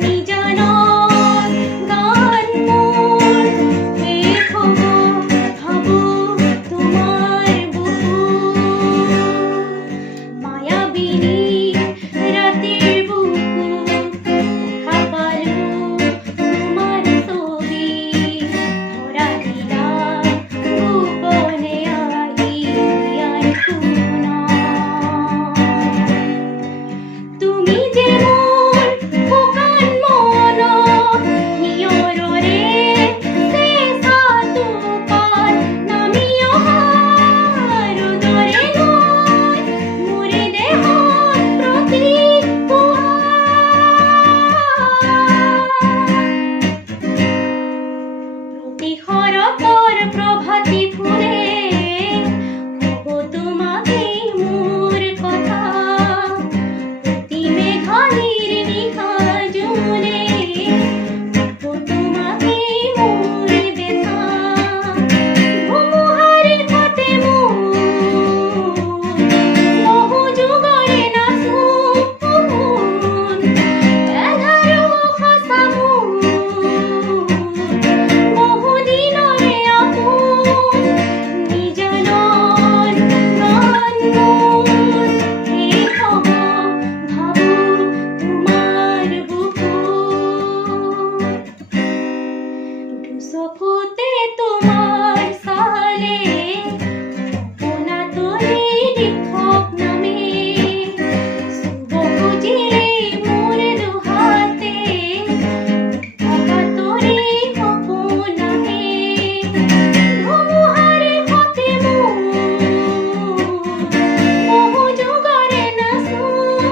নিজানর গান মোর হে খোবো ভাবো তোমার বুকুত মায়াবিনী রাতের বুকুত খাপালো তোমার ছবি ধরা দিলা গোপনে আহিয়ার খুনা তুমি যেমন খোকান মন নিয়ররে সে সাতু পার নামিও হার উদরে নয় মুরে দেহ প্রতি প্রতিহর কর প্রভাতি ফুলে কব তুমাকেই মোর কথা প্রতি মেঘালির নিখা জনে কব তুমাকেই মোর বেথা ধুমুহার ঘটে মোর বহু যুগরে নাসন এন্ধারু xosa মোর বহু দিনরে আপন নিজানর গান মোর হে খোবো ভাবো তোমার বুকুত দুসকতে তোমার সালে পোনা তোলে দিথক নামে শুভ খুঁজিলে মোর দুহাতে aatori xopun ahe ধুমুহার ঘটে মোর বহু যুগরে নাসন